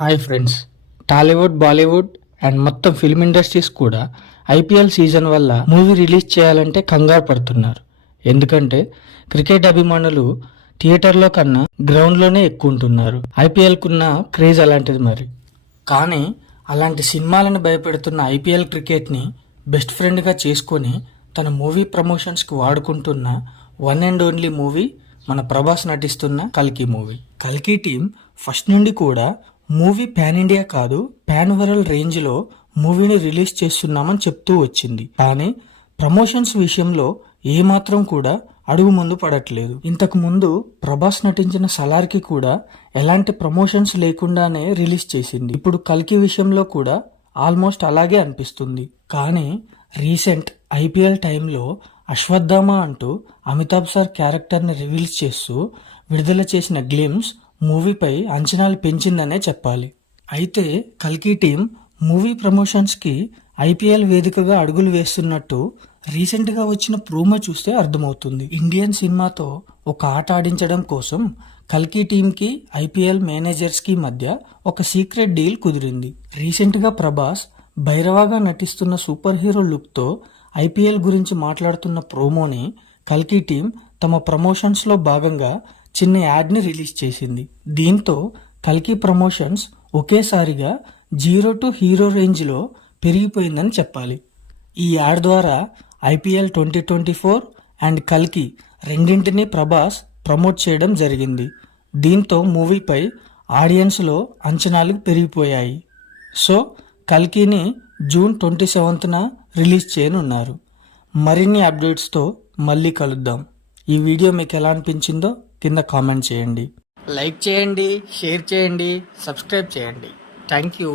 Hi friends, Tollywood, Bollywood and మొత్తం film industries కూడా IPL season వల్ల మూవీ రిలీజ్ చేయాలంటే కంగారు పడుతున్నారు. ఎందుకంటే క్రికెట్ అభిమానులు థియేటర్లో కన్నా గ్రౌండ్లోనే ఎక్కువ ఉంటున్నారు. ఐపీఎల్కున్న క్రేజ్ అలాంటిది మరి. కానీ అలాంటి సినిమాలను భయపెడుతున్న ఐపీఎల్ క్రికెట్ని బెస్ట్ ఫ్రెండ్గా చేసుకొని తన మూవీ ప్రమోషన్స్కి వాడుకుంటున్న వన్ అండ్ ఓన్లీ మూవీ మన ప్రభాస్ నటిస్తున్న కల్కి మూవీ. కల్కి టీం ఫస్ట్ నుండి కూడా మూవీ పాన్ ఇండియా కాదు, పాన్ వరల్డ్ రేంజ్లో మూవీని రిలీజ్ చేస్తున్నామని చెప్తూ వచ్చింది. కానీ ప్రమోషన్స్ విషయంలో ఏమాత్రం కూడా అడుగు ముందు పడట్లేదు. ఇంతకు ముందు ప్రభాస్ నటించిన సలార్కి కూడా ఎలాంటి ప్రమోషన్స్ లేకుండానే రిలీజ్ చేసింది. ఇప్పుడు కల్కి విషయంలో కూడా ఆల్మోస్ట్ అలాగే అనిపిస్తుంది. కానీ రీసెంట్ ఐపీఎల్ టైంలో అశ్వత్థామ అంటూ అమితాబ్ సార్ క్యారెక్టర్ని రివీల్ చేస్తూ విడుదల చేసిన గ్లిమ్స్ మూవీపై అంచనాలు పెంచిందనే చెప్పాలి. అయితే కల్కి టీం మూవీ ప్రమోషన్స్కి ఐపీఎల్ వేదికగా అడుగులు వేస్తున్నట్టు రీసెంట్గా వచ్చిన ప్రోమో చూస్తే అర్థమవుతుంది. ఇండియన్ సినిమాతో ఒక ఆట ఆడించడం కోసం కల్కి టీంకి ఐపీఎల్ మేనేజర్స్కి మధ్య ఒక సీక్రెట్ డీల్ కుదిరింది. రీసెంట్గా ప్రభాస్ భైరవాగా నటిస్తున్న సూపర్ హీరో లుక్తో ఐపీఎల్ గురించి మాట్లాడుతున్న ప్రోమోని కల్కి టీం తమ ప్రమోషన్స్లో భాగంగా చిన్న యాడ్ని రిలీజ్ చేసింది. దీంతో కల్కి ప్రమోషన్స్ ఒకేసారిగా 0 to హీరో రేంజ్లో పెరిగిపోయిందని చెప్పాలి. ఈ యాడ్ ద్వారా ఐపీఎల్ 2024 అండ్ కల్కి రెండింటినీ ప్రభాస్ ప్రమోట్ చేయడం జరిగింది. దీంతో మూవీపై ఆడియన్స్లో అంచనాలు పెరిగిపోయాయి. సో కల్కిని జూన్ 27న రిలీజ్ చేయనున్నారు. మరిన్ని అప్డేట్స్తో మళ్ళీ కలుద్దాం. ఈ వీడియో మీకు ఎలా అనిపించిందో కింద కామెంట్ చేయండి. లైక్ చేయండి, షేర్ చేయండి, సబ్స్క్రైబ్ చేయండి. Thank you.